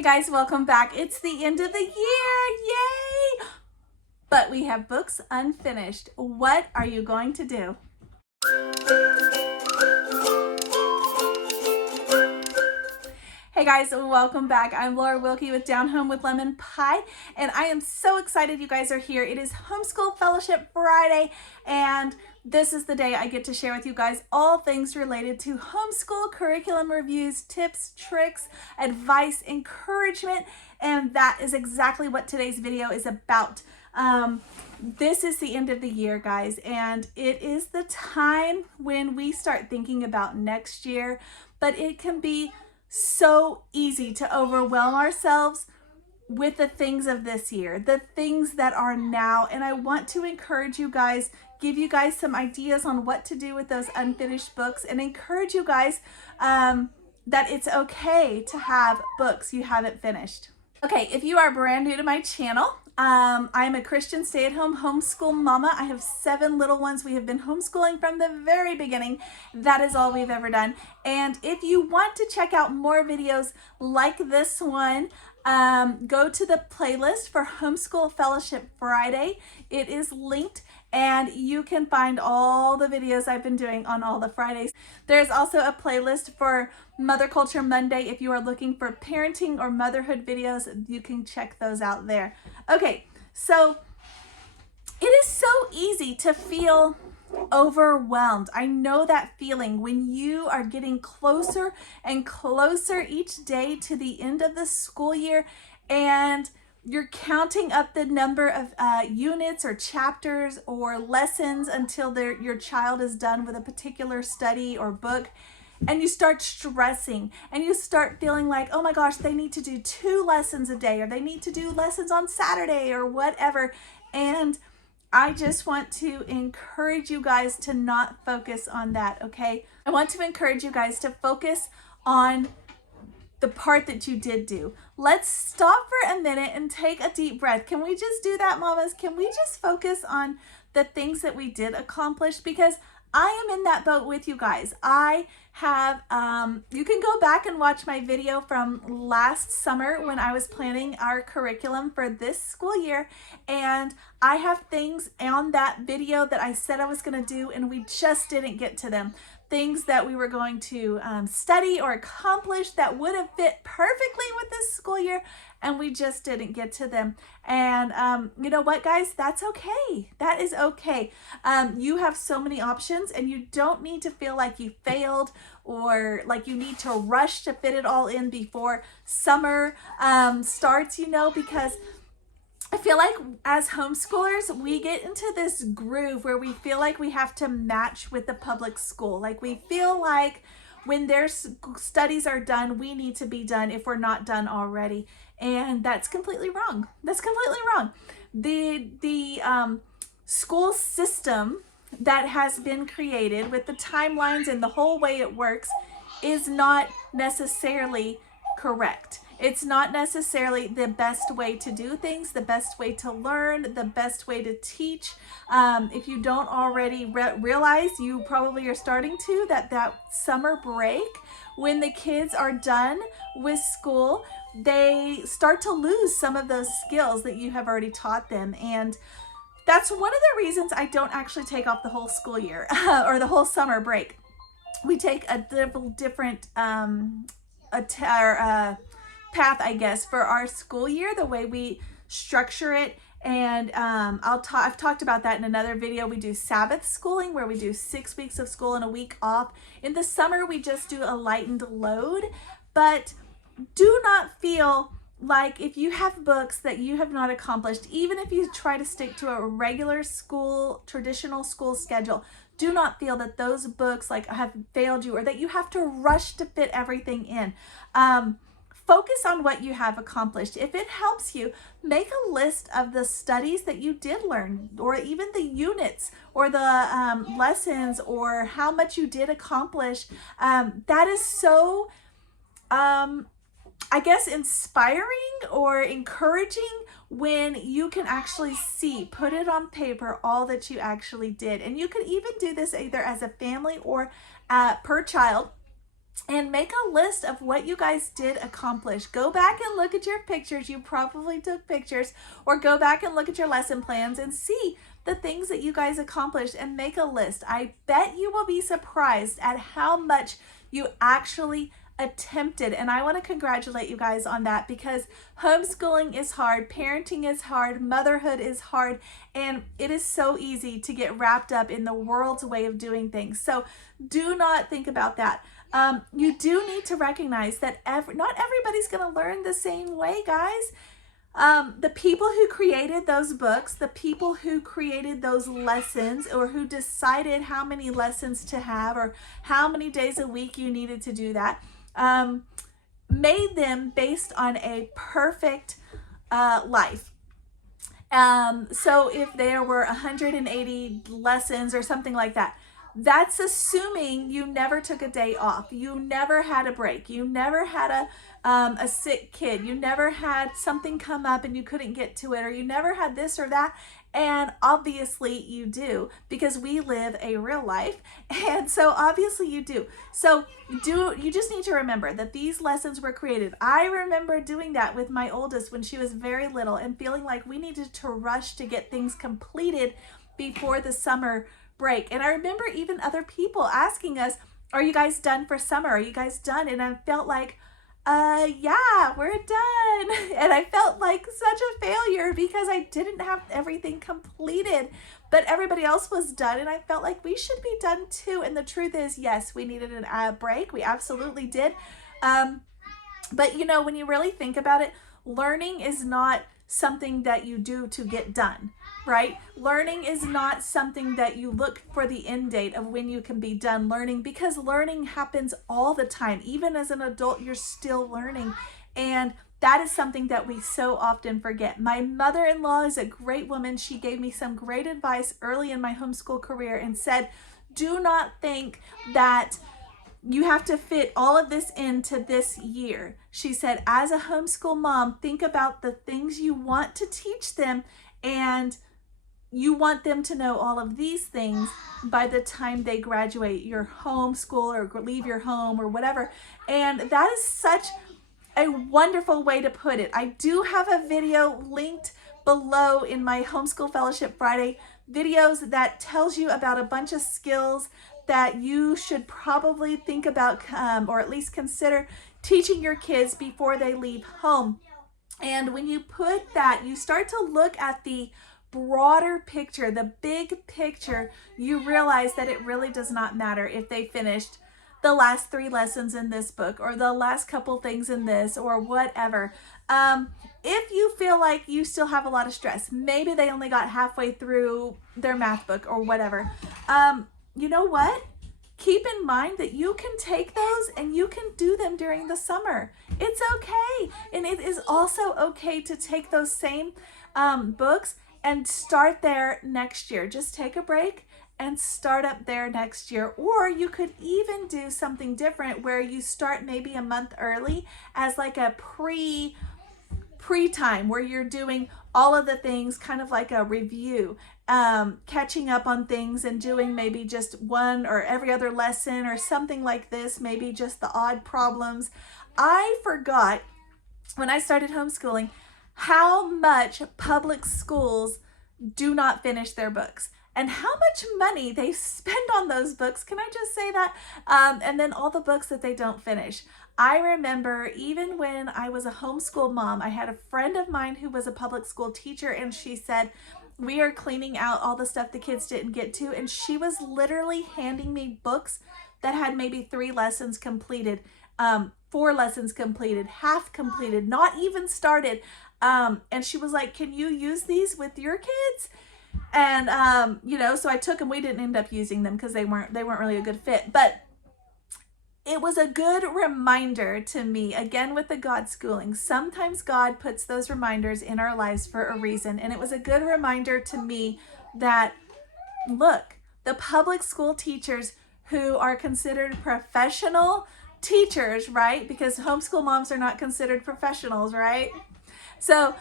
Hey guys, welcome back. It's the end of the year, yay! But we have books unfinished. What are you going to do? Hey guys, welcome back. I'm Laura Wilkie with Down Home with Lemon Pie, and I am so excited you guys are here. It is Homeschool Fellowship Friday, and this is the day I get to share with you guys all things related to homeschool curriculum reviews, tips, tricks, advice, encouragement, and that is exactly what today's video is about. This is the end of the year, guys, and it is the time when we start thinking about next year, but it can be so easy to overwhelm ourselves with the things of this year, the things that are now. And I want to encourage you guys, give you guys some ideas on what to do with those unfinished books, and encourage you guys that it's okay to have books you haven't finished. Okay, if you are brand new to my channel, I'm a Christian stay-at-home homeschool mama. I have 7 little ones. We have been homeschooling from the very beginning. That is all we've ever done. And if you want to check out more videos like this one, go to the playlist for Homeschool Fellowship Friday. It is linked, and you can find all the videos I've been doing on all the Fridays. There's also a playlist for Mother Culture Monday. If you are looking for parenting or motherhood videos, you can check those out there. Okay, so it is so easy to feel overwhelmed. I know that feeling when you are getting closer and closer each day to the end of the school year, and you're counting up the number of units or chapters or lessons until your child is done with a particular study or book, and you start stressing and you start feeling like, oh my gosh, they need to do 2 lessons a day, or they need to do lessons on Saturday or whatever. And I just want to encourage you guys to not focus on that, okay? I want to encourage you guys to focus on the part that you did do. Let's stop for a minute and take a deep breath. Can we just do that, mamas? Can we just focus on the things that we did accomplish? Because I am in that boat with you guys. I have, you can go back and watch my video from last summer when I was planning our curriculum for this school year, and I have things on that video that I said I was going to do, and we just didn't get to them. Things that we were going to study or accomplish that would have fit perfectly with this school year, and we just didn't get to them. And you know what, guys? That's okay. That is okay. You have so many options, and you don't need to feel like you failed or like you need to rush to fit it all in before summer starts, you know, because I feel like as homeschoolers, we get into this groove where we feel like we have to match with the public school. Like we feel like when their studies are done, we need to be done if we're not done already. And that's completely wrong. That's completely wrong. The school system that has been created with the timelines and the whole way it works is not necessarily correct. It's not necessarily the best way to do things, the best way to learn, the best way to teach. If you don't already realize, you probably are starting to, that summer break, when the kids are done with school, they start to lose some of those skills that you have already taught them. And that's one of the reasons I don't actually take off the whole school year or the whole summer break. We take a different path, I guess, for our school year, the way we structure it. And I've talked about that in another video. We do Sabbath schooling, where we do 6 weeks of school and a week off. In the summer, we just do a lightened load. But do not feel like if you have books that you have not accomplished, even if you try to stick to a regular school, traditional school schedule, do not feel that those books like have failed you or that you have to rush to fit everything in. Focus on what you have accomplished. If it helps you, make a list of the studies that you did learn, or even the units or the lessons, or how much you did accomplish. That is so, I guess, inspiring or encouraging when you can actually see, put it on paper, all that you actually did. And you can even do this either as a family or per child. and make a list of what you guys did accomplish. Go back and look at your pictures. You probably took pictures, or go back and look at your lesson plans and see the things that you guys accomplished and make a list. I bet you will be surprised at how much you actually attempted. And I want to congratulate you guys on that, because homeschooling is hard, parenting is hard, motherhood is hard, and it is so easy to get wrapped up in the world's way of doing things. So do not think about that. You do need to recognize that not everybody's going to learn the same way, guys. The people who created those books, the people who created those lessons, or who decided how many lessons to have or how many days a week you needed to do that, made them based on a perfect life. So if there were 180 lessons or something like that, that's assuming you never took a day off. You never had a break. You never had a sick kid. You never had something come up and you couldn't get to it, or you never had this or that. And obviously you do, because we live a real life. And so obviously you do. So you just need to remember that these lessons were created. I remember doing that with my oldest when she was very little and feeling like we needed to rush to get things completed before the summer break. And I remember even other people asking us, are you guys done for summer? Are you guys done? And I felt like, yeah, we're done. And I felt like such a failure because I didn't have everything completed, but everybody else was done. And I felt like we should be done too. And the truth is, yes, we needed a break. We absolutely did. But you know, when you really think about it, learning is not something that you do to get done, right? Learning is not something that you look for the end date of when you can be done learning, because learning happens all the time. Even as an adult, you're still learning. And that is something that we so often forget. My mother-in-law is a great woman. She gave me some great advice early in my homeschool career and said, do not think that you have to fit all of this into this year. She said, as a homeschool mom, think about the things you want to teach them, and you want them to know all of these things by the time they graduate your homeschool or leave your home or whatever. And that is such a wonderful way to put it. I do have a video linked below in my Homeschool Fellowship Friday videos that tells you about a bunch of skills that you should probably think about, or at least consider teaching your kids before they leave home. And when you put that, you start to look at the broader picture, the big picture, you realize that it really does not matter if they finished the last 3 lessons in this book, or the last couple things in this, or whatever. If you feel like you still have a lot of stress, maybe they only got halfway through their math book or whatever, you know what? Keep in mind that you can take those and you can do them during the summer. It's okay. And it is also okay to take those same books and start there next year. Just take a break and start up there next year. Or you could even do something different where you start maybe a month early as like a pre-time where you're doing all of the things, kind of like a review, catching up on things and doing maybe just one or every other lesson or something like this, maybe just the odd problems. I forgot when I started homeschooling how much public schools do not finish their books and how much money they spend on those books. Can I just say that? And then all the books that they don't finish. I remember even when I was a homeschool mom, I had a friend of mine who was a public school teacher, and she said, we are cleaning out all the stuff the kids didn't get to. And she was literally handing me books that had maybe 3 lessons completed, 4 lessons completed, half completed, not even started. And she was like, can you use these with your kids? And, you know, so I took them. We didn't end up using them because they weren't really a good fit, but it was a good reminder to me, again, with the God schooling. Sometimes God puts those reminders in our lives for a reason. And it was a good reminder to me that, look, the public school teachers who are considered professional teachers, right? Because homeschool moms are not considered professionals, right? So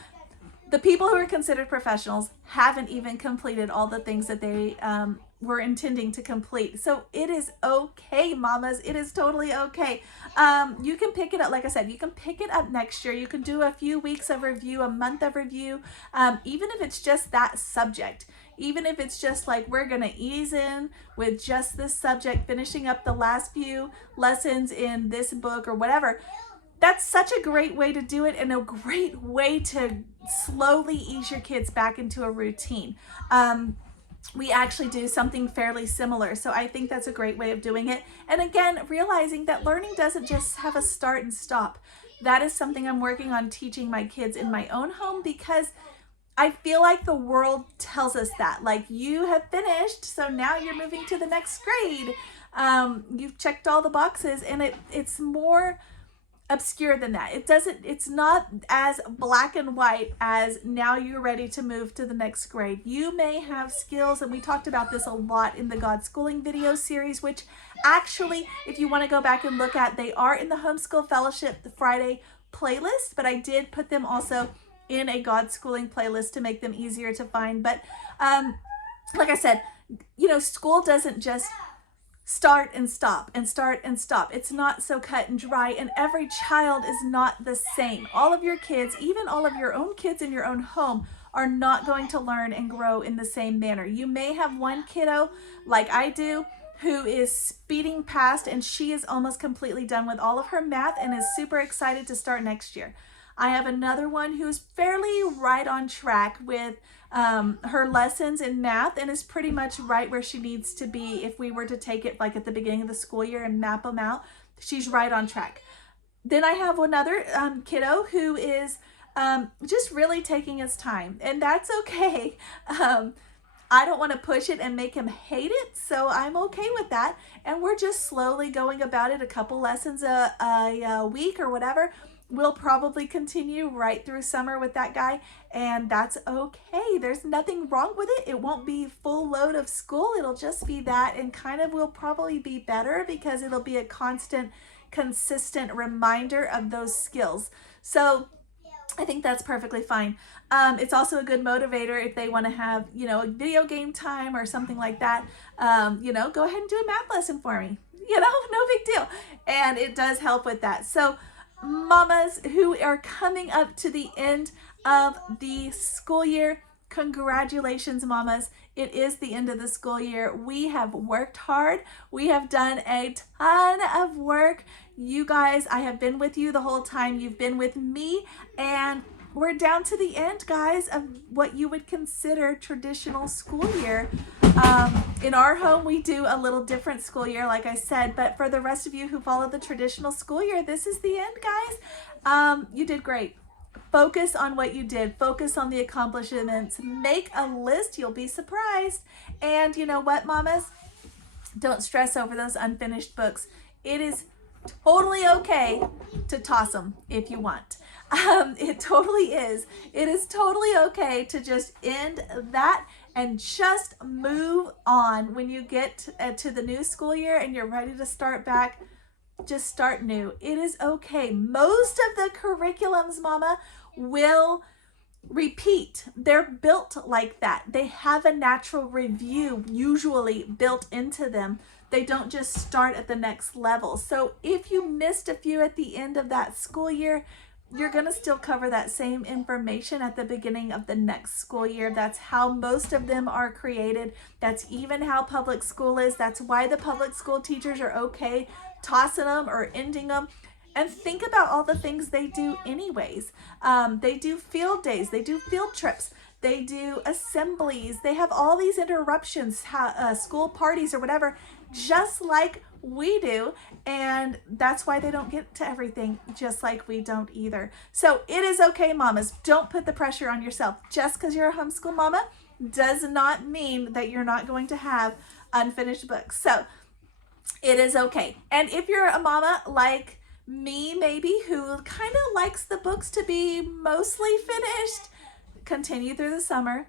the people who are considered professionals haven't even completed all the things that they we're intending to complete. So it is okay, mamas. It is totally okay. You can pick it up, like I said, you can pick it up next year. You can do a few weeks of review, a month of review, even if it's just that subject. Even if it's just like we're going to ease in with just this subject, finishing up the last few lessons in this book or whatever. That's such a great way to do it, and a great way to slowly ease your kids back into a routine. We actually do something fairly similar. So I think that's a great way of doing it. And again, realizing that learning doesn't just have a start and stop. That is something I'm working on teaching my kids in my own home, because I feel like the world tells us that, like, you have finished, so now you're moving to the next grade. You've checked all the boxes, and it's more obscure than that. It's not as black and white as now you're ready to move to the next grade. You may have skills, and we talked about this a lot in the God Schooling video series, which actually, if you want to go back and look at, they are in the Homeschool Fellowship the Friday playlist, but I did put them also in a God Schooling playlist to make them easier to find. But like I said, school doesn't just start and stop and start and stop. It's not so cut and dry, and every child is not the same. All of your kids, even all of your own kids in your own home, are not going to learn and grow in the same manner. You may have one kiddo, like I do, who is speeding past, and she is almost completely done with all of her math and is super excited to start next year. I have another one who's fairly right on track with her lessons in math, and is pretty much right where she needs to be. If we were to take it like at the beginning of the school year and map them out, she's right on track. Then I have another kiddo who is just really taking his time, and that's okay. I don't want to push it and make him hate it, so I'm okay with that. And we're just slowly going about it, a couple lessons a week or whatever. We'll probably continue right through summer with that guy, and that's okay. There's nothing wrong with it. It won't be full load of school. It'll just be that, and kind of will probably be better because it'll be a constant, consistent reminder of those skills. So I think that's perfectly fine. It's also a good motivator if they want to have, a video game time or something like that. Go ahead and do a math lesson for me. No big deal. And it does help with that. So mamas who are coming up to the end of the school year, congratulations, mamas. It is the end of the school year. We have worked hard. We have done a ton of work. You guys, I have been with you the whole time. You've been with me, and we're down to the end, guys, of what you would consider traditional school year. In our home, we do a little different school year, like I said, but for the rest of you who follow the traditional school year, this is the end, guys. You did great. Focus on what you did. Focus on the accomplishments. Make a list. You'll be surprised. And you know what, mamas? Don't stress over those unfinished books. It is totally okay to toss them if you want. It totally is. It is totally okay to just end that and just move on. When you get to the new school year and you're ready to start back, just start new. It is okay. Most of the curriculums, mama, will repeat. They're built like that. They have a natural review usually built into them. They don't just start at the next level. So if you missed a few at the end of that school year, you're going to still cover that same information at the beginning of the next school year. That's how most of them are created. That's even how public school is. That's why the public school teachers are okay tossing them or ending them. And think about all the things they do anyways. They do field days. They do field trips. They do assemblies. They have all these interruptions, school parties or whatever, just like we do. And that's why they don't get to everything, just like we don't either. So it is okay, mamas. Don't put the pressure on yourself. Just because you're a homeschool mama does not mean that you're not going to have unfinished books. So it is okay. And if you're a mama like me, maybe, who kind of likes the books to be mostly finished, continue through the summer.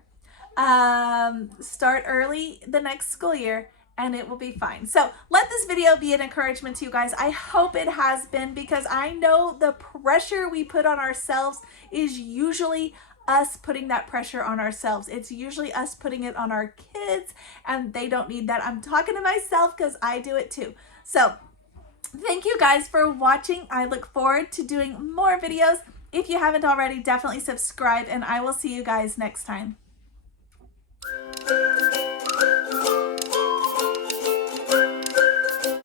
Start early the next school year, and it will be fine. So let this video be an encouragement to you guys. I hope it has been, because I know the pressure we put on ourselves is usually us putting that pressure on ourselves. It's usually us putting it on our kids, and they don't need that. I'm talking to myself because I do it too. So thank you guys for watching. I look forward to doing more videos. If you haven't already, definitely subscribe, and I will see you guys next time.